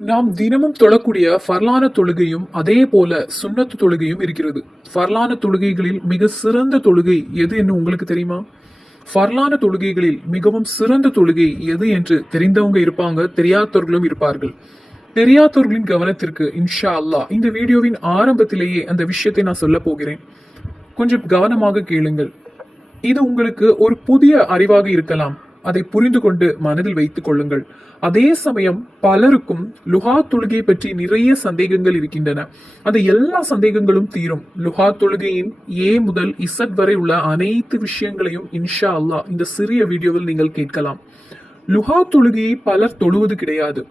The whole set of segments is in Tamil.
நாம் தினமும் தொழக்கூடிய ஃபர்லான தொழுகையும் அதே போல சுன்னத்து தொழுகையும் இருக்கிறது. ஃபர்லான தொழுகைகளில் மிக சிறந்த தொழுகை எது என்று உங்களுக்கு தெரியுமா? ஃபர்லான தொழுகைகளில் மிகவும் சிறந்த தொழுகை எது என்று தெரிந்தவங்க இருப்பாங்க, தெரியாதவர்களும் இருப்பார்கள். தெரியாதவர்களின் கவனத்திற்கு இன்ஷா அல்லாஹ் இந்த வீடியோவின் ஆரம்பத்திலேயே அந்த விஷயத்தை நான் சொல்ல போகிறேன். கொஞ்சம் கவனமாக கேளுங்கள். இது உங்களுக்கு ஒரு புதிய அறிவாக இருக்கலாம். அதை புரிந்து கொண்டு மனதில் வைத்துக் கொள்ளுங்கள். அதே சமயம் பலருக்கும் லுஹா தொழுகை பற்றி நிறைய சந்தேகங்கள் இருக்கின்றன. அந்த எல்லா சந்தேகங்களும் தீரும். லுஹா தொழுகையின் ஏ முதல் இசட் வரை உள்ள அனைத்து விஷயங்களையும் இன்ஷா அல்லாஹ் இந்த சிறிய வீடியோவில் நீங்கள் கேட்கலாம். லுஹா தொழுகையை பலர் தொழுவது கிடையாது.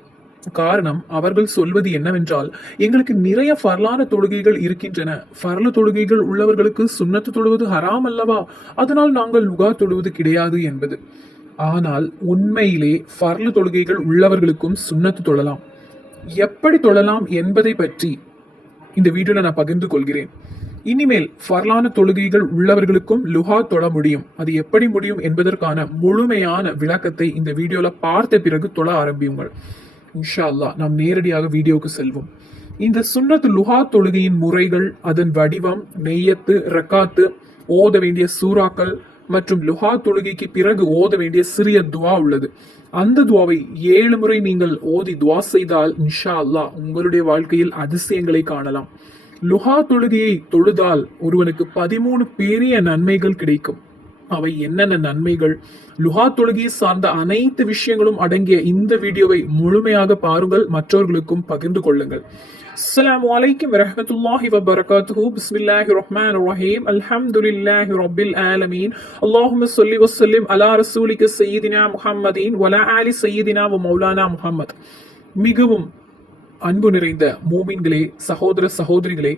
காரணம், அவர்கள் சொல்வது என்னவென்றால், எங்களுக்கு நிறைய ஃபர்லான தொழுகைகள் இருக்கின்றன, ஃபர்ல தொழுகைகள் உள்ளவர்களுக்கு சுன்னத்து தொழுவது ஹராம் அல்லவா, அதனால் நாங்கள் லுகா தொழுவது கிடையாது என்பது. ஆனால் உண்மையிலே ஃபர்ல தொழுகைகள் உள்ளவர்களுக்கும் சுன்னத்து தொழலாம். எப்படி தொழலாம் என்பதை பற்றி இந்த வீடியோல நான் பகிர்ந்து கொள்கிறேன். இனிமேல் ஃபர்லான தொழுகைகள் உள்ளவர்களுக்கும் லுஹா தொழ முடியும். அது எப்படி முடியும் என்பதற்கான முழுமையான விளக்கத்தை இந்த வீடியோல பார்த்த பிறகு தொழ ஆரம்பியுங்கள். இன்ஷா அல்லாஹ் நாம் நேரடியாக வீடியோக்கு செல்வோம். இந்த சுன்னத் லுஹா தொழுகையின் முறைகள், அதன் வடிவம், நெய்யத்து, ரக்காத்து, ஓத வேண்டிய சூறாக்கள் மற்றும் லுஹா தொழுகைக்கு பிறகு ஓத வேண்டிய சிறிய துவா உள்ளது. அந்த துவாவை 7 முறை நீங்கள் ஓதி துவா செய்தால் இன்ஷா அல்லாஹ் உங்களுடைய வாழ்க்கையில் அதிசயங்களை காணலாம். லுஹா தொழுகையை தொழுதால் ஒருவனுக்கு 13 பெரிய நன்மைகள் கிடைக்கும். அவை என்னென்ன நன்மைகள், லுஹா தொழுகையை சார்ந்த அனைத்து விஷயங்களும் அடங்கிய இந்த வீடியோவை முழுமையாக பாருங்கள், மற்றவர்களுக்கும் பகிர்ந்து கொள்ளுங்கள். அஸ்ஸலாமு அலைக்கும் வரஹ்மத்துல்லாஹி வபரகாத்துஹு. பிஸ்மில்லாஹிர் ரஹ்மானிர் ரஹீம். அல்ஹம்துலில்லாஹி ரப்பில் ஆலமீன். அல்லாஹும்ம ஸல்லி வஸல்லிம் அலா ரசூலிக சய்யிதினா முஹம்மதீன் வ அலா ஆலி சய்யிதினா வ மௌலானா முஹம்மத். மிகவும் அன்பு நிறைந்த மூமின்களே, சகோதர சகோதரிகளே,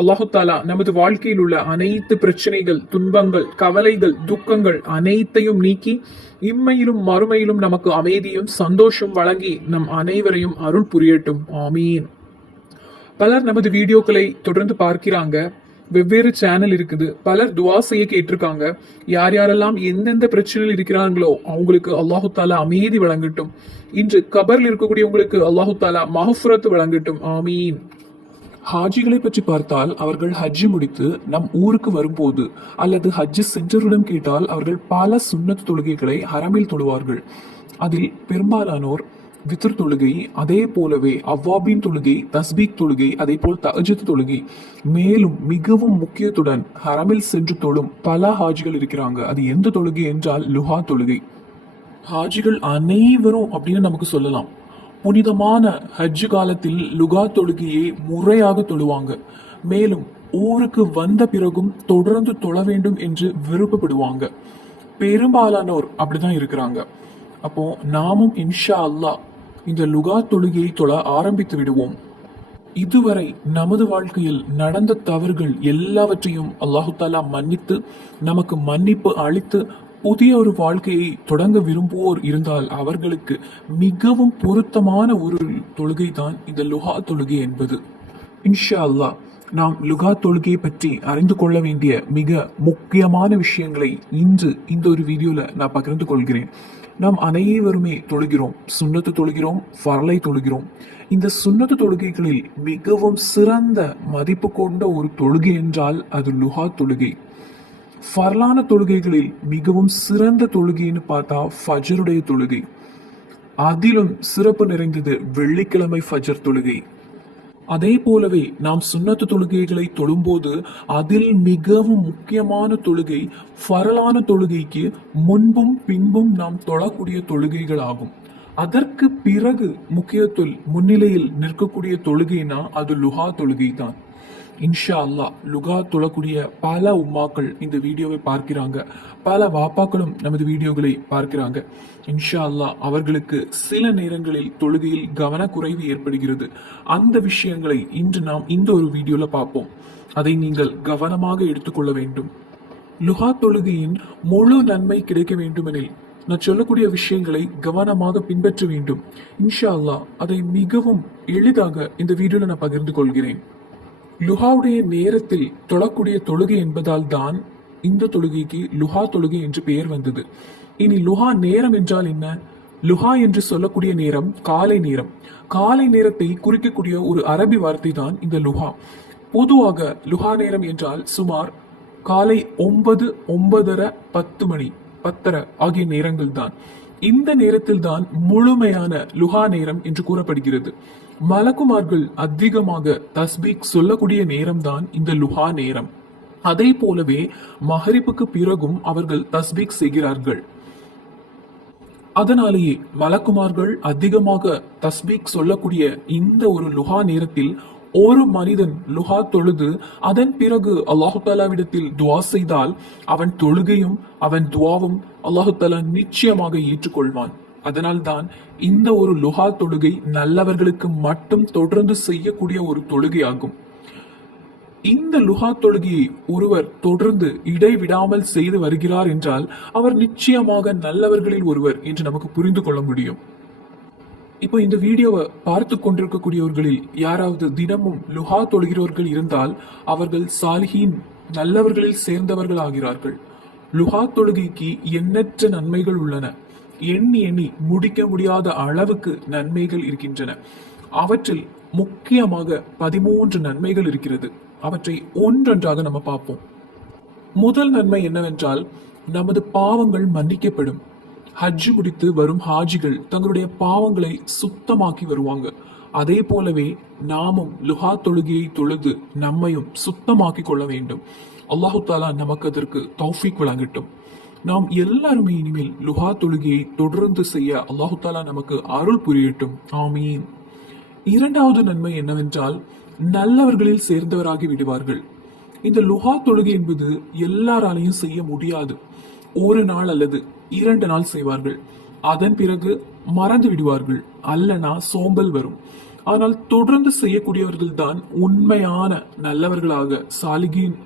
அல்லாஹு தாலா நமது வாழ்க்கையில் உள்ள அனைத்து பிரச்சனைகள், துன்பங்கள், கவலைகள், துக்கங்கள் அனைத்தையும் நீக்கி இம்மையிலும் மறுமையிலும் நமக்கு அமைதியும் சந்தோஷம் வழங்கி நம் அனைவரையும் அருள் புரியட்டும். ஆமீன். பலர் நமது வீடியோக்களை தொடர்ந்து பார்க்கிறாங்க. வெவ்வேறு சேனல் இருக்குது. பலர் துவா செய்ய கேட்டிருக்காங்க. யார் யாரெல்லாம் எந்தெந்த பிரச்சனையில் இருக்கிறாங்களோ அவங்களுக்கு அல்லாஹு தாலா அமைதி வழங்கட்டும். இன்று கபரில் இருக்கக்கூடியவங்களுக்கு அல்லாஹு தாலா மஹ்ஃபிரத் வழங்கட்டும். ஆமீன். ஹாஜிகளை பற்றி பார்த்தால், அவர்கள் ஹஜ்ஜி முடித்து நம் ஊருக்கு வரும்போது அல்லது ஹஜ்ஜி சென்றவரிடம் கேட்டால் அவர்கள் பல சுன்னத் தொழுகைகளை ஹரமில் தொழுவார்கள். அதில் பெரும்பாலானோர் வித்ர் தொழுகை, அதே போலவே அவ்வாபின் தொழுகை, தஸ்பீக் தொழுகை, அதே போல் தஹஜ்ஜுத் தொழுகை, மேலும் மிகவும் முக்கியத்துடன் ஹரமில் சென்று தொழும் பல ஹாஜிகள் இருக்கிறாங்க. அது எந்த தொழுகை என்றால் லுஹா தொழுகை. ஹாஜிகள் அனைவரும் அப்படின்னு நமக்கு சொல்லலாம். புனிதமான ஹஜ் காலத்தில் லுகா தொழுகையை முறையாக தொழுவாங்க. மேலும் ஊருக்கு வந்த பிறகும் தொடர்ந்து தொழ வேண்டும் என்று விருப்பப்படுவாங்க. பெரும்பாலானோர் அப்படிதான் இருக்கிறாங்க. அப்போ நாமும் இன்ஷா அல்லாஹ் இந்த லுகா தொழுகையை தொழ ஆரம்பித்து விடுவோம். இதுவரை நமது வாழ்க்கையில் நடந்த தவறுகள் எல்லாவற்றையும் அல்லாஹு தாலா மன்னித்து நமக்கு மன்னிப்பு அளித்து புதிய ஒரு வாழ்க்கையை தொடங்க விரும்புவோர் இருந்தால் அவர்களுக்கு மிகவும் பொருத்தமான ஒரு தொழுகை தான் இந்த லுஹா தொழுகை என்பது. இன்ஷா அல்லாஹ் நாம் லுகா தொழுகையை பற்றி அறிந்து கொள்ள வேண்டிய மிக முக்கியமான விஷயங்களை இன்று இந்த ஒரு வீடியோல நான் பகிர்ந்து கொள்கிறேன். நாம் அனைவருமே தொழுகிறோம், சுன்னத்து தொழுகிறோம், ஃபர்லை தொழுகிறோம். இந்த சுன்னத்து தொழுகைகளில் மிகவும் சிறந்த மதிப்பு கொண்ட ஒரு தொழுகை என்றால் அது லுஹா தொழுகை. ஃபர்லான தொழுகைகளில் மிகவும் சிறந்த தொழுகைன்னு பார்த்தா ஃபஜருடைய தொழுகை. அதிலும் சிறப்பு நிறைந்தது வெள்ளிக்கிழமை ஃபஜர் தொழுகை. அதே போலவே நாம் சுன்னத்து தொழுகைகளை தொழும்போது அதில் மிகவும் முக்கியமான தொழுகை ஃபரலான தொழுகைக்கு முன்பும் பின்பும் நாம் தொழக்கூடிய தொழுகைகள் ஆகும். அதற்கு பிறகு முக்கியத்துவம் முன்னிலையில் நிற்கக்கூடிய தொழுகைனா அது லுஹா தொழுகை தான். இன்ஷா அல்லாஹ் லுகா தொழக்கூடிய பல உம்மாக்கள் இந்த வீடியோவை பார்க்கிறாங்க. பல வாப்பாக்களும் நமது வீடியோகளை பார்க்கிறாங்க. இன்ஷா அல்லாஹ் அவர்களுக்கு சில நேரங்களில் தொழுகையில் கவனக்குறைவு ஏற்படுகிறது. அந்த விஷயங்களை இன்று நாம் இந்த ஒரு வீடியோல பார்ப்போம். அதை நீங்கள் கவனமாக எடுத்துக்கொள்ள வேண்டும். லுகா தொழுகையின் முழு நன்மை கிடைக்க வேண்டுமெனில் நான் சொல்லக்கூடிய விஷயங்களை கவனமாக பின்பற்ற வேண்டும். இன்ஷா அல்லாஹ் அதை மிகவும் எளிதாக இந்த வீடியோல நான் பகிர்ந்து கொள்கிறேன். லுஹாவுடைய நேரத்தில் தொழக்கூடிய தொழுகை என்பதால் தான் இந்த தொழுகைக்கு லுஹா தொழுகை என்று பெயர் வந்தது. இனி லுஹா நேரம் என்றால் என்ன? லுஹா என்று சொல்லக்கூடிய நேரம் காலை நேரம். காலை நேரத்தை குறிக்கக்கூடிய ஒரு அரபி வார்த்தை தான் இந்த லுஹா. பொதுவாக லுஹா நேரம் என்றால் சுமார் காலை 9, 9:30, 10 மணி, 10:30 ஆகிய நேரங்கள் தான். இந்த நேரத்தில் தான் முழுமையான லுஹா நேரம் என்று கூறப்படுகிறது. மலக்குமார்கள் அதிகமாக தஸ்பீக் சொல்லக்கூடிய நேரம் தான் இந்த லுஹா நேரம். அதே போலவே மஹரிப்புக்கு பிறகும் அவர்கள் தஸ்பீக் செய்கிறார்கள். அதனாலேயே மலக்குமார்கள் அதிகமாக தஸ்பீக் சொல்லக்கூடிய இந்த ஒரு லுஹா நேரத்தில் ஒரு மனிதன் லுஹா தொழுது அதன் பிறகு அல்லாஹு தாலாவிடத்தில் துவா செய்தால் அவன் தொழுகையும் அவன் துவாவும் அல்லாஹு தாலா நிச்சயமாக ஏற்றுக்கொள்வான். அதனால்தான் இந்த ஒரு லுஹா தொழுகை நல்லவர்களுக்கு மட்டும் தொடர்ந்து செய்யக்கூடிய ஒரு தொழுகை ஆகும். இந்த லுஹா தொழுகையை ஒருவர் தொடர்ந்து இடைவிடாமல் செய்து வருகிறார் என்றால் அவர் நிச்சயமாக நல்லவர்களில் ஒருவர் என்று நமக்கு புரிந்து கொள்ள முடியும். இப்போ இந்த வீடியோவை பார்த்து கொண்டிருக்கக்கூடியவர்களில் யாராவது தினமும் லுஹா தொழுகிறவர்கள் இருந்தால் அவர்கள் சாலிஹீன் நல்லவர்களில் சேர்ந்தவர்கள் ஆகிறார்கள். லுஹா தொழுகைக்கு எண்ணற்ற நன்மைகள் உள்ளன. எண்ணி எண்ணி முடிக்க முடியாத அளவுக்கு நன்மைகள் இருக்கின்றன. அவற்றில் முக்கியமாக 13 நன்மைகள் இருக்கிறது. அவற்றை ஒன்றொன்றாக நம்ம பார்ப்போம். முதல் நன்மை என்னவென்றால் நமது பாவங்கள் மன்னிக்கப்படும். ஹஜ் முடித்து வரும் ஹாஜிகள் தங்களுடைய பாவங்களை சுத்தமாக்கி வருவாங்க. அதே போலவே நாமும் லுஹா தொழுகையை தொழுது நம்மையும் சுத்தமாக்கி கொள்ள வேண்டும். அல்லாஹு தாலா நமக்கு அதற்கு தௌஃபீக் வழங்கட்டும். நாம் எல்லாருமே இனிமேல் லுஹா தொழுகையை தொடர்ந்து செய்ய அல்லாஹு தாலா நமக்கு அருள் புரியட்டும். ஆமீன். இரண்டாவது நன்மை என்னவென்றால் நல்லவர்களில் சேர்ந்தவராகி விடுவார்கள். இந்த லுஹா தொழுகை என்பது எல்லாராலையும் செய்ய முடியாது. ஒரு நாள் அல்லது 2 நாள் செய்வார்கள். அதன் பிறகு மறந்து விடுவார்கள், அல்லனா சோம்பல் வரும். ஆனால் தொடர்ந்து செய்யக்கூடியவர்கள் தான் உண்மையான நல்லவர்களாக சாலிகின்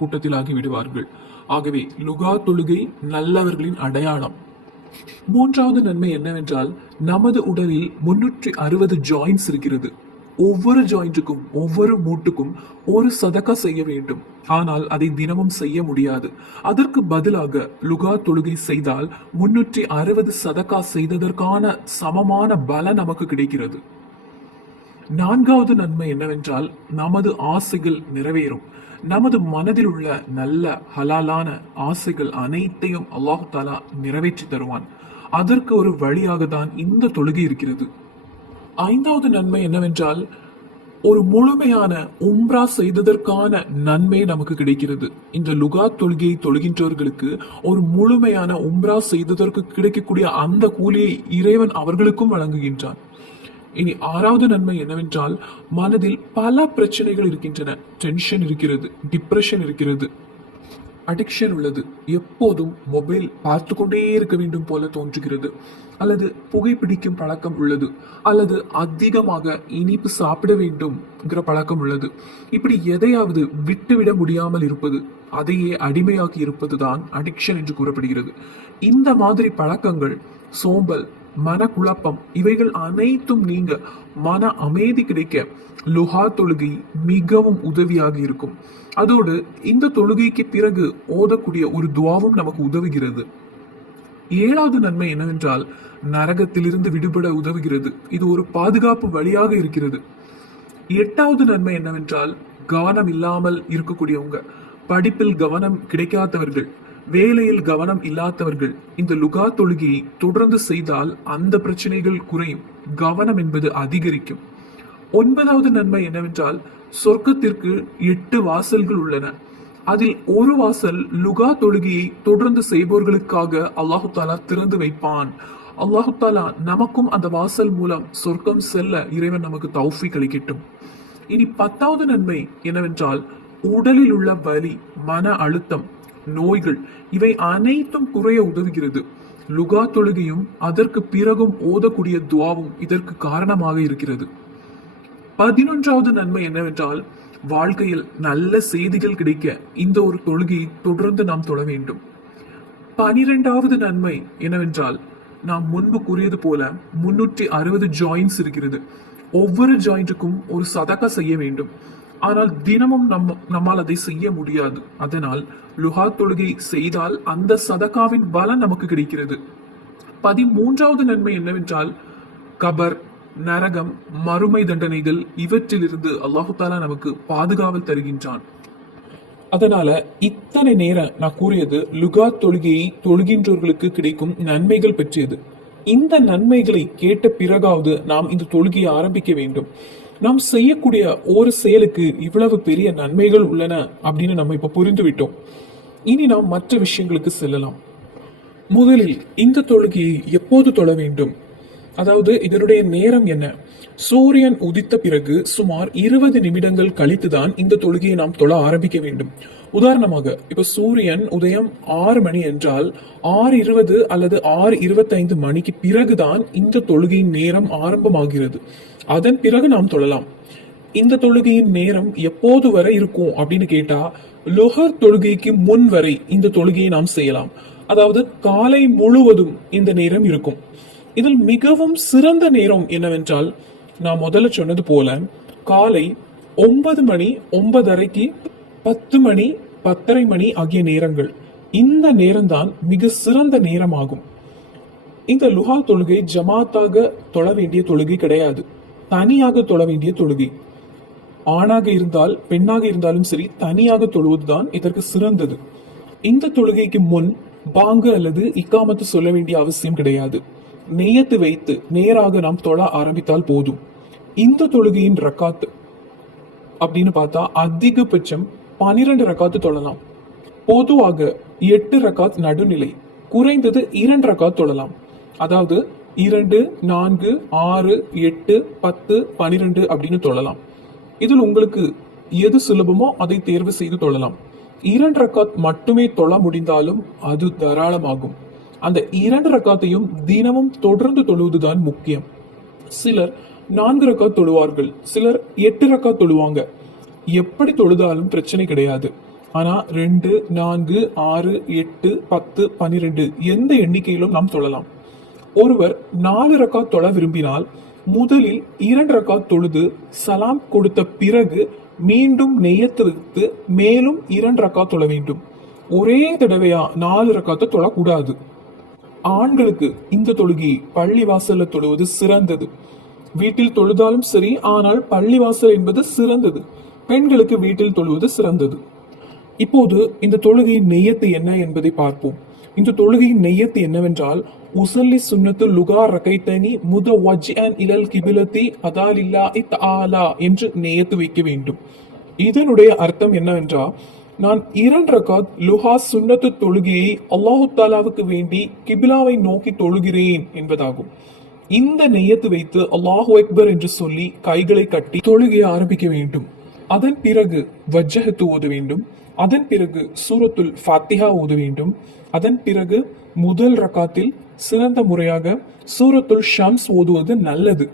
கூட்டத்தில் ஆகி விடுவார்கள். ஆகவே லுஹா தொழுகை நல்லவர்களின் அடையாளம். மூன்றாவது நன்மை என்னவென்றால் நமது உடலில் 360 ஜாயின்ஸ் இருக்கிறது. ஒவ்வொரு ஜாயிண்ட்டுக்கும் ஒவ்வொரு மூட்டுக்கும் ஒரு சதக்கா செய்ய வேண்டும். ஆனால் அதை தினமும் செய்ய முடியாது. அதற்கு பதிலாக லுஹா தொழுகை செய்தால் 360 சதக்கா செய்ததற்கான சமமான பலன் நமக்கு கிடைக்கிறது. நான்காவது நன்மை என்னவென்றால் நமது ஆசைகள் நிறைவேறும். நமது மனதில் உள்ள நல்ல ஹலாலான ஆசைகள் அனைத்தையும் அல்லாஹு தாலா நிறைவேற்றி தருவான். அதற்கு ஒரு வழியாக தான் இந்த தொழுகை இருக்கிறது. ஐந்தாவது நன்மை என்னவென்றால் ஒரு முழுமையான உம்ரா செய்ததற்கான நன்மை நமக்கு கிடைக்கிறது. இந்த லுஹா தொழுகையை தொழுகின்றவர்களுக்கு ஒரு முழுமையான உம்ரா செய்ததற்கு கிடைக்கக்கூடிய அந்த கூலியை இறைவன் அவர்களுக்கும் வழங்குகின்றான். இனி ஆறாவது நன்மை என்னவென்றால் மனதில் பல பிரச்சனைகள் இருக்கின்றன. டென்ஷன் இருக்கிறது, டிப்ரெஷன் இருக்கிறது, அடிக்ஷன் உள்ளது. எப்போதும் மொபைல் பார்த்து கொண்டே இருக்க வேண்டும் போல தோன்றுகிறது, அல்லது புகைப்பிடிக்கும் பழக்கம் உள்ளது, அல்லது அதிகமாக இனிப்பு சாப்பிட வேண்டும்ங்கிற பழக்கம் உள்ளது. இப்படி எதையாவது விட்டுவிட முடியாமல் இருப்பது, அதையே அடிமையாகி இருப்பதுதான் அடிக்ஷன் என்று கூறப்படுகிறது. இந்த மாதிரி பழக்கங்கள், சோம்பல், மனக்குழப்பம் இவைகள் அனைத்தும் நீங்க மன அமைதி கிடைக்க லுஹா தொழுகை மிகவும் உதவியாக இருக்கும். அதோடு இந்த தொழுகைக்கு பிறகு ஓதக்கூடிய ஒரு துவாவும் நமக்கு உதவுகிறது. ஏழாவது நன்மை என்னவென்றால் நரகத்திலிருந்து விடுபட உதவுகிறது. இது ஒரு பாதுகாப்பு வழியாக இருக்கிறது. எட்டாவது நன்மை என்னவென்றால் கவனம் இல்லாமல் இருக்கக்கூடியவங்க, படிப்பில் கவனம் கிடைக்காதவர்கள், வேலையில் கவனம் இல்லாதவர்கள் இந்த லுஹா தொழுகையை தொடர்ந்து செய்தால் அந்த பிரச்சனைகள் குறையும், கவனம் என்பது அதிகரிக்கும். ஒன்பதாவது நன்மை என்னவென்றால் சொர்க்கத்திற்கு 8 வாசல்கள் உள்ளன. அதில் ஒரு வாசல் லுஹா தொழுகையை தொடர்ந்து செய்பவர்களுக்காக அல்லாஹு தாலா திறந்து வைப்பான். அல்லாஹு தாலா நமக்கும் அந்த வாசல் மூலம் சொர்க்கம் செல்ல இறைவன் நமக்கு தௌஃபீக் அளிக்கட்டும். இனி 10வது நன்மை என்னவென்றால் உடலில் உள்ள வலி, மன அழுத்தம், நோய்கள் இவை அனைத்தும் குறைய உதவுகிறது. லுஹா தொழுகையும் அதற்கு பிறகும் ஓதக்கூடிய துவாவும் இதற்கு காரணமாக இருக்கிறது. 11வது நன்மை என்னவென்றால் வாழ்க்கையில் நல்ல செய்திகள் கிடைக்க இந்த ஒரு தொழுகையை தொடர்ந்து நாம் தொழ வேண்டும். 12வது நன்மை என்னவென்றால் நாம் முன்பு கூறியது போல 360 ஜாயின்ஸ் இருக்கிறது. ஒவ்வொரு ஜாயிண்ட்டுக்கும் ஒரு சதக்கா செய்ய வேண்டும். ஆனால் தினமும் நம்மால் அதை செய்ய முடியாது. அதனால் லுஹா தொழுகை செய்தால் அந்த சதக்காவின் பலன் நமக்கு கிடைக்கிறது. 13வது நன்மை என்னவென்றால் கபர், நரகம், மறுமை தண்டனைகள் இவற்றிலிருந்து அல்லாஹு தாலா நமக்கு பாதுகாவல் தருகின்றான். அதனால இத்தனை நேரம் நான் கூறியது லுகாத் தொழுகையை தொழுகின்றவர்களுக்கு கிடைக்கும் நன்மைகள் பற்றியது. இந்த நன்மைகளை கேட்ட பிறகாவது நாம் இந்த தொழுகையை ஆரம்பிக்க வேண்டும். நாம் செய்யக்கூடிய ஒரு செயலுக்கு இவ்வளவு பெரிய நன்மைகள் உள்ளன அப்படின்னு நம்ம இப்ப புரிந்து விட்டோம். இனி நாம் மற்ற விஷயங்களுக்கு செல்லலாம். முதலில் இந்த தொழுகையை எப்போது தொழ வேண்டும், அதாவது இதனுடைய நேரம் என்ன? சூரியன் உதித்த பிறகு சுமார் 20 நிமிடங்கள் கழித்துதான் இந்த தொழுகையை நாம் தொழ ஆரம்பிக்க வேண்டும். உதாரணமாக இப்ப சூரியன் உதயம் 6 மணி என்றால் 6:20 அல்லது 6:25 மணிக்கு பிறகுதான் இந்த தொழுகையின் நேரம் ஆரம்பமாகிறது. அதன் பிறகு நாம் தொழலாம். இந்த தொழுகையின் நேரம் எப்போது வரை இருக்கும் அப்படின்னு கேட்டா, லொஹர் தொழுகைக்கு முன் வரை இந்த தொழுகையை நாம் செய்யலாம். அதாவது காலை முழுவதும் இந்த நேரம் இருக்கும். இதில் மிகவும் சிறந்த நேரம் என்னவென்றால், நான் முதல்ல சொன்னது போல காலை 9 மணி 9:30க்கு 10 மணி 10:30 மணி ஆகிய நேரங்கள். இந்த நேரம்தான் மிக சிறந்த நேரமாகும். இந்த லுஹா தொழுகை ஜமாத்தாக தொழ வேண்டிய தொழுகை கிடையாது, தனியாக தொழ வேண்டிய தொழுகை. ஆணாக இருந்தால் பெண்ணாக இருந்தாலும் சரி, தனியாக தொழுவதுதான் இதற்கு சிறந்தது. இந்த தொழுகைக்கு முன் பாங்கு அல்லது இக்காமத்து சொல்ல வேண்டிய அவசியம் கிடையாது. நெய்யத்து வைத்து நேராக நாம் தொழ ஆரம்பித்தால் போதும். இந்த தொழுகையின் ரக்காத்து அப்படின்னு பார்த்தா அதிகபட்சம் 12 ரக்காத்து தொழலாம். பொதுவாக 8 ரக்காத் நடுநிலை, குறைந்தது 2 ரக்காத் தொழலாம். அதாவது 2, 4, 6, 8, 10, 12 அப்படின்னு தொழலாம். இதில் உங்களுக்கு எது சுலபமோ அதை தேர்வு செய்து தொழலாம். 2 ரக்காத் மட்டுமே தொழ முடிந்தாலும் அது தாராளமாகும். அந்த 2 ரக்காத்தையும் தினமும் தொடர்ந்து தொழுவதுதான் முக்கியம். சிலர் 4 ரக்காத் தொழுவார்கள், சிலர் 8 ரக்காத் தொழுவாங்க. எப்படி தொழுதாலும் பிரச்சனை கிடையாது. ஆனா 2, 4, 6, 8, 10, 12 எந்த எண்ணிக்கையிலும் நாம் தொழலாம். ஒருவர் 4 ரக்காத் தொழ விரும்பினால் முதலில் 2 ரக்காத் தொழுது சலாம் கொடுத்த பிறகு மீண்டும் நெய்யத்து வைத்து மேலும் 2 ரக்காத் தொழ வேண்டும். ஒரே தடவையா 4 ரக்காத்தை தொழக்கூடாது. ஆண்களுக்கு இந்த தொழுகை பள்ளி வாசல்ல தொழுவது சிறந்தது. வீட்டில் தொழுதாலும் சரி, ஆனால் பள்ளி வாசல் என்பது சிறந்தது. பெண்களுக்கு வீட்டில் தொழுவது சிறந்தது. இப்போது இந்த தொழுகையின் நெய்யத்து என்ன என்பதை பார்ப்போம். இந்த தொழுகையின் நெய்யத்து என்னவென்றால், உசல்லி சுன்னத்து லுகா ரகைத்தனி முதவஜ்ஜிஅன் இலல் கிபிலத்தி அதாலில்லாஹி தஆலா என்று நெய்யத்து வைக்க வேண்டும். இதனுடைய அர்த்தம் என்னவென்றால், நான் 2 ரக்காத் லுஹா சுன்னத்து தொழுகையை அல்லாஹு தாலாவுக்கு வேண்டி கிபிலாவை நோக்கி தொழுகிறேன் என்பதாகும். இந்த நெய்யத்து வைத்து அல்லாஹு அக்பர் என்று சொல்லி கைகளை கட்டி தொழுகையை ஆரம்பிக்க வேண்டும். அதன் பிறகு வஜ்ஜஹத்து ஓத வேண்டும். அதன் பிறகு சூரத்துல் ஃபாத்திஹா ஓத வேண்டும். அதன் பிறகு முதல் ரக்காத்தில் சிறந்த முறையாக சூரத்துல் ஷம்ஸ் ஓதுவது நல்லது.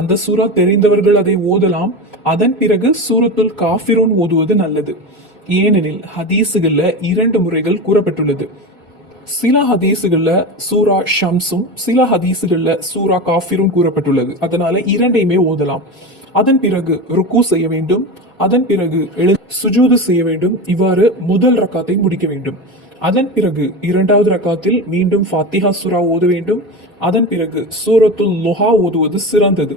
அந்த சூரா தெரிந்தவர்கள் அதை ஓதலாம். அதன் பிறகு சூரத்துல் காஃபிரூன் ஓதுவது நல்லது. ஏனெனில் ஹதீசுகள்ல 2 முறைகள் கூறப்பட்டுள்ளது. சில ஹதீசுகள்ல சூரா ஷம்ஸும் சில ஹதீசுகள்ல சூரா காஃபிரும் கூறப்பட்டுள்ளது. அதனால 2ஐயுமே ஓதலாம். அதன் பிறகு ருக்கு செய்ய வேண்டும். அதன் பிறகு சுஜூது செய்ய வேண்டும். இவ்வாறு முதல் ரக்காத்தை முடிக்க வேண்டும். அதன் பிறகு 2வது ரக்காத்தில் மீண்டும் ஃபாத்திஹா சூரா ஓத வேண்டும். அதன் பிறகு சூரத்துல் லுஹா ஓதுவது சிறந்தது.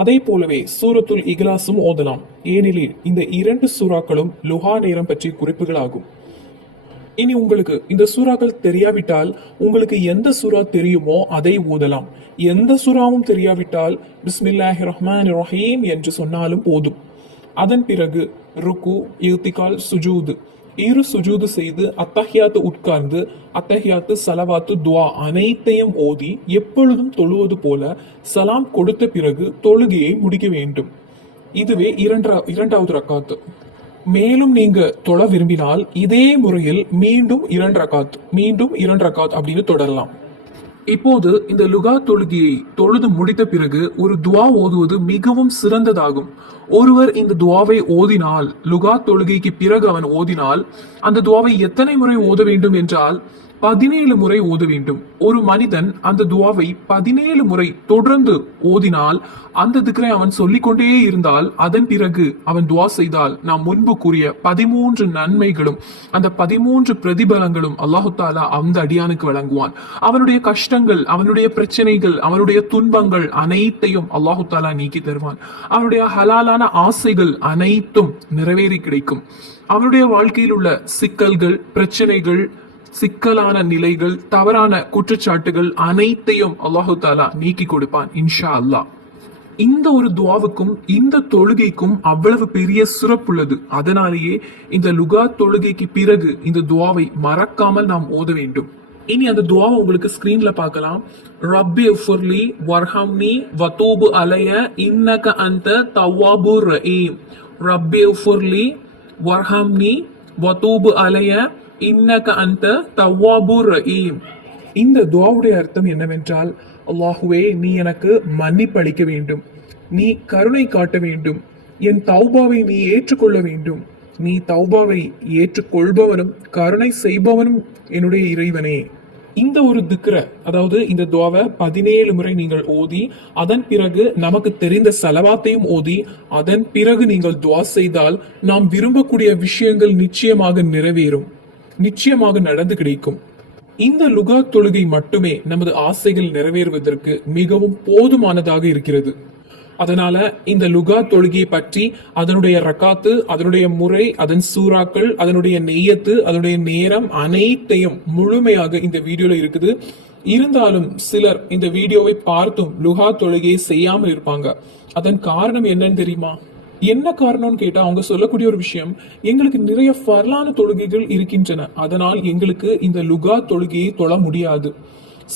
அதே போலவே சூரத்துல் இக்லாஸும் ஓதலாம். ஏனெனில் இந்த 2 சூறாக்களும் லுஹா நேரம் பற்றிய குறிப்புகள் ஆகும். இனி உங்களுக்கு இந்த சூறாக்கள் தெரியாவிட்டால் உங்களுக்கு எந்த சூறா தெரியுமோ அதை ஓதலாம். எந்த சூறாவும் தெரியாவிட்டால் பிஸ்மில்லாஹிர் ரஹ்மானிர் ரஹீம் என்று சொன்னாலும் போதும். அதன் பிறகு ருக்கு, இர்திகால், சுஜூது, 2 சுஜூது செய்து அத்தஹியாத்து உட்கார்ந்து அத்தஹியாத்து, சலவாத்து, துவா அனைத்தையும் ஓதி எப்பொழுதும் தொழுவது போல சலாம் கொடுத்த பிறகு தொழுகையை முடிக்க வேண்டும். இதுவே 2வது ரக்காத்து. மேலும் நீங்க தொழ விரும்பினால் இதே முறையில் மீண்டும் 2 ரக்காத் அப்படின்னு தொடரலாம். இப்போது இந்த லுகா தொழுகையை தொழுது முடித்த பிறகு ஒரு துவா ஓதுவது மிகவும் சிறந்ததாகும். ஒருவர் இந்த துவாவை ஓதினால், லுகாத் தொழுகைக்கு பிறகு அவன் ஓதினால், அந்த துவாவை எத்தனை முறை ஓத வேண்டும் என்றால் 17 முறை ஓத வேண்டும். ஒரு மனிதன் அந்த துவாவை 17 முறை தொடர்ந்து ஓதினால், அந்த திக்ரை அவன் சொல்லிக்கொண்டே இருந்தால், அதன் பிறகு அவன் துவா செய்தால், நாம் முன்பு கூறிய 13 நன்மைகளும் அந்த 13 பிரதிபலங்களும் அல்லாஹு தாலா அந்த அடியானுக்கு வழங்குவான். அவனுடைய கஷ்டங்கள், அவனுடைய பிரச்சனைகள், அவனுடைய துன்பங்கள் அனைத்தையும் அல்லாஹு தாலா நீக்கி தருவான். அவனுடைய ஹலாலான ஆசைகள் அனைத்தும் நிறைவேறி கிடைக்கும். அவனுடைய வாழ்க்கையில் உள்ள சிக்கல்கள், பிரச்சனைகள், சிக்கலான நிலைகள், தவறான குற்றச்சாட்டுகள் அனைத்தையும் அல்லாஹு தாலா நீக்கி கொடுப்பான் இன்ஷா அல்லாஹ். இந்த ஒரு துவாவுக்கும் இந்த தொழுகைக்கும் அவ்வளவு பெரிய சிறப்புள்ளது. அதனாலேயே இந்த லுகாத் தொழுகைக்கு பிறகு இந்த துவாவை மறக்காமல் நாம் ஓத வேண்டும். இனி அந்த துவாவை உங்களுக்கு ஸ்கிரீன்ல பார்க்கலாம். ரப்பி உஃபுர்லி வர்ஹம்னி வதூபு அலைய இன்னக அந்த தவ்வாபுர் ரஹீம். ரப்பி உஃபுர்லி வர்ஹம்னி வதூபு அலைய இன்னக அந்த தவ்வாபுர் ரஹீம். இந்த துஆவுடைய அர்த்தம் என்னவென்றால், அல்லாஹுவே நீ எனக்கு மன்னிப்பு அளிக்க வேண்டும், நீ கருணை காட்ட வேண்டும், என் தௌபாவை நீ ஏற்றுக்கொள்ள வேண்டும், நீ தௌபாவை ஏற்றுக்கொள்பவனும் கருணை செய்பவனும் என்னுடைய இறைவனே. இந்த ஒரு திக்ர, அதாவது இந்த துஆவை 17 முறை நீங்கள் ஓதி, அதன் பிறகு நமக்கு தெரிந்த சலவாத்தையும் ஓதி, அதன் பிறகு நீங்கள் துஆ செய்தால் நாம் விரும்பக்கூடிய விஷயங்கள் நிச்சயமாக நிறைவேறும், நிச்சயமாக நடந்து கிடைக்கும். இந்த லுகாத் தொழுகை மட்டுமே நமது ஆசைகள் நிறைவேறுவதற்கு மிகவும் போதுமானதாக இருக்கிறது. அதனால இந்த லுகாத் தொழுகையை பற்றி, அதனுடைய ரக்காத்து, அதனுடைய முறை, அதன் சூறாக்கள், அதனுடைய நெய்யத்து, அதனுடைய நேரம் அனைத்தையும் முழுமையாக இந்த வீடியோல இருக்குது. இருந்தாலும் சிலர் இந்த வீடியோவை பார்த்தும் லுகாத் தொழுகையை செய்யாமல் இருப்பாங்க. அதன் காரணம் என்னன்னு தெரியுமா? என்ன காரணம்னு கேட்டா அவங்க சொல்லக்கூடிய ஒரு விஷயம், எங்களுக்கு நிறைய ஃபர்லான தொழுகைகள் இருக்கின்றன, அதனால் எங்களுக்கு இந்த லுகாத் தொழுகையை தொழ முடியாது.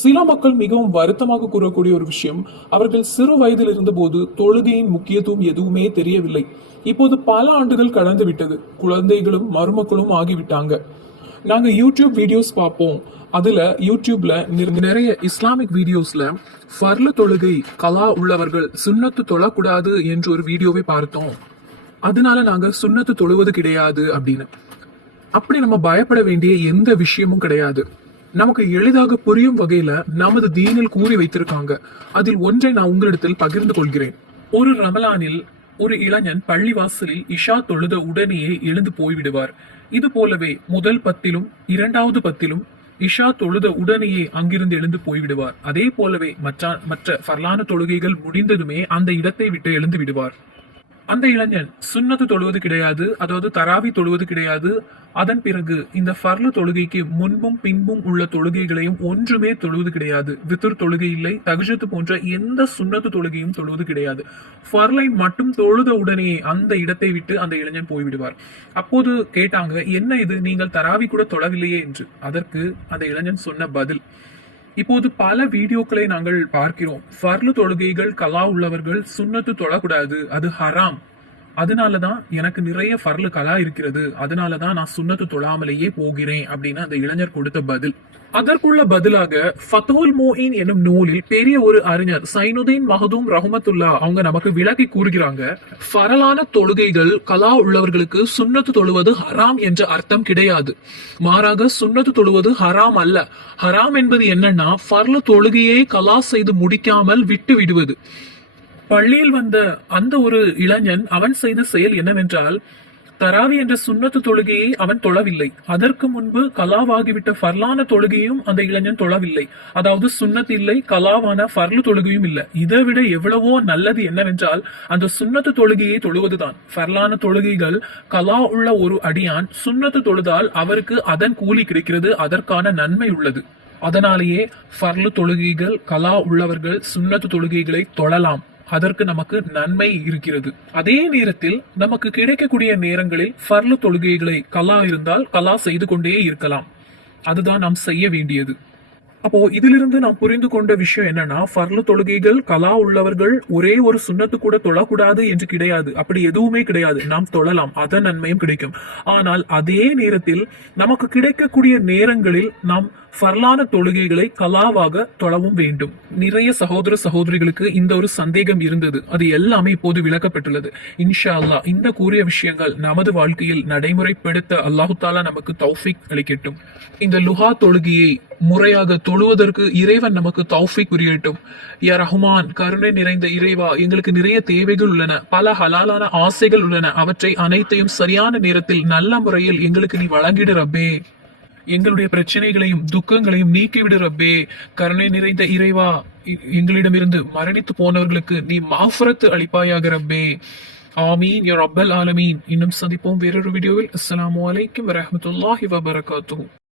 சில மக்கள் மிகவும் வருத்தமாக கூறக்கூடிய ஒரு விஷயம், அவர்கள் சிறு வயதில் இருந்தபோது தொழுகையின் முக்கியத்துவம் எதுவுமே தெரியவில்லை. இப்போது பல ஆண்டுகள் கடந்து விட்டது, குழந்தைகளும் மருமக்களும் ஆகிவிட்டாங்க. நாங்க யூடியூப் வீடியோஸ் பார்ப்போம். அதுல யூடியூப்ல நிறைய இஸ்லாமிக் வீடியோஸ்ல ஃபர்ல தொழுகை கலா உள்ளவர்கள் சுன்னத்து தொழக்கூடாது என்று ஒரு வீடியோவை பார்த்தோம். அதனால நாங்க சுன்னத்து தொழுவது கிடையாது அப்படின்னு. அப்படி நம்ம பயப்பட வேண்டிய எந்த விஷயமும் கிடையாது. நமக்கு எளிதாக புரியும் வகையில நமது தீனில் கூறி வைத்திருக்காங்க. அதில் ஒன்றை நான் உங்களிடத்தில் பகிர்ந்து கொள்கிறேன். ஒரு ரமலானில் ஒரு இளைஞன் பள்ளிவாசலில் இஷா தொழுத உடனேயே எழுந்து போய்விடுவார். இது போலவே முதல் 10லும் 2வது 10லும் இஷா தொழுத உடனேயே அங்கிருந்து எழுந்து போய்விடுவார். அதே போலவே மற்ற ஃபர்லான தொழுகைகள் முடிந்ததுமே அந்த இடத்தை விட்டு எழுந்து விடுவார். அந்த இளைஞன் சுன்னத்து தொழுவது கிடையாது, அதாவது தராவி தொழுவது கிடையாது. அதன் பிறகு இந்த ஃபர்லு தொழுகைக்கு முன்பும் பின்பும் உள்ள தொழுகைகளையும் ஒன்றுமே தொழுவது கிடையாது. வித்ர் தொழுகை இல்லை, தஹஜ்ஜுத் போன்ற எந்த சுன்னத்து தொழுகையும் தொழுவது கிடையாது. ஃபர்லை மட்டும் தொழுத உடனே அந்த இடத்தை விட்டு அந்த இளைஞன் போய்விடுவார். அப்போது கேட்டாங்க, என்ன இது, நீங்கள் தராவி கூட தொழவில்லையே என்று. அதற்கு அந்த இளைஞன் சொன்ன பதில், இப்போது பல வீடியோக்களை நாங்கள் பார்க்கிறோம். ஃபர்லு தொழுகைகள் கலா உள்ளவர்கள் சுன்னத்து தொழக்கூடாது, அது ஹராம். அதனாலதான் எனக்கு நிறைய ஃபர்லு கலா இருக்கிறது, அதனாலதான் நான் சுன்னத்து தொழாமலேயே போகிறேன் அப்படின்னு அந்த இளைஞர் கொடுத்த பதில். அதற்குள்ள பதிலாக ஃபத்ஹுல் மோயின் என்னும் நூலில் பெரிய ஒரு அறிஞர் சைனுதீன் மஹதூம் ரஹ்மத்துல்லா அவங்க நமக்கு விளக்கி கூறுகிறாங்க, ஃபரலான தொழுகைகள் கலா உள்ளவர்களுக்கு சுன்னத்து தொழுவது ஹராம் என்ற அர்த்தம் கிடையாது. மாறாக சுன்னத்து தொழுவது ஹராம் அல்ல. ஹராம் என்பது என்னன்னா, ஃபர்ல தொழுகையை கலா செய்து முடிக்காமல் விட்டு விடுவது. பள்ளியில் வந்த அந்த ஒரு இளைஞன் அவன் செய்த செயல் என்னவென்றால், தராவி என்ற சுன்னத்து தொழுகையை அவன் தொழவில்லை. அதற்கு முன்பு கலாவாகிவிட்ட ஃபர்லான தொழுகையும் அந்த இளைஞன் தொழவில்லை. அதாவது சுன்னத்து இல்லை, கலாவான ஃபர்லு தொழுகையும் இல்லை. இதை விட எவ்வளவோ நல்லது என்னவென்றால் அந்த சுன்னத்து தொழுகையை தொழுவதுதான். ஃபர்லான தொழுகைகள் கலா உள்ள ஒரு அடியான் சுன்னத்து தொழுதால் அவருக்கு அதன் கூலி கிடைக்கிறது, அதற்கான நன்மை உள்ளது. அதனாலேயே ஃபர்லு தொழுகைகள் கலா உள்ளவர்கள் சுன்னத்து தொழுகைகளை தொழலாம், அதற்கு நமக்கு நன்மை இருக்கிறது. அதே நேரத்தில் நமக்கு கிடைக்கக்கூடிய நேரங்களில் ஃபர்லு தொழுகைகளை கலா இருந்தால் கலா செய்து கொண்டே இருக்கலாம். அதுதான் நாம் செய்ய வேண்டியது. அப்போ இதிலிருந்து நாம் புரிந்து கொண்ட விஷயம் என்னன்னா, ஃபர்லு தொழுகைகள் கலா உள்ளவர்கள் ஒரே ஒரு சுன்னத்து கூட தொழக்கூடாது என்று கிடையாது. அப்படி எதுவுமே கிடையாது. நாம் தொழலாம், அதன் நன்மையும் கிடைக்கும். ஆனால் அதே நேரத்தில் நமக்கு கிடைக்கக்கூடிய நேரங்களில் நாம் ஃபர்லான தொழுகைகளை கலாவாக தொழவும் வேண்டும். நிறைய சகோதர சகோதரிகளுக்கு இந்த ஒரு சந்தேகம் இருந்தது. அது எல்லாமே இப்போது விளக்கப்பட்டுள்ளது. இன்ஷா அல்லாஹ் இந்த கூறிய விஷயங்கள் நமது வாழ்க்கையில் நடைமுறைப்படுத்த அல்லாஹு தாலா நமக்கு தௌஃபிக் அளிக்கட்டும். இந்த லுஹா தொழுகையை முறையாக தொழுவதற்கு இறைவன் நமக்கு தௌஃபிக் புரியட்டும். யா ரஹ்மான், கருணை நிறைந்த இறைவா, எங்களுக்கு நிறைய தேவைகள் உள்ளன, பல ஹலாலான ஆசைகள் உள்ளன. அவற்றை அனைத்தையும் சரியான நேரத்தில் நல்ல முறையில் எங்களுக்கு நீ வழங்கிடு ரப்பே. எங்களுடைய பிரச்சனைகளையும் துக்கங்களையும் நீக்கிவிடு ரப்பே. கருணை நிறைந்த இறைவா, எங்களிடமிருந்து மரணித்து போனவர்களுக்கு நீ மாஃபரத்து அளிப்பாயாக ரப்பே. ஆமீன் யா ரப்பல் ஆலமீன். இன்னும் சந்திப்போம் வேறொரு வீடியோவில். அஸ்ஸலாமு அலைக்கும் வரஹ்மத்துல்லாஹி வபரகாத்துஹு.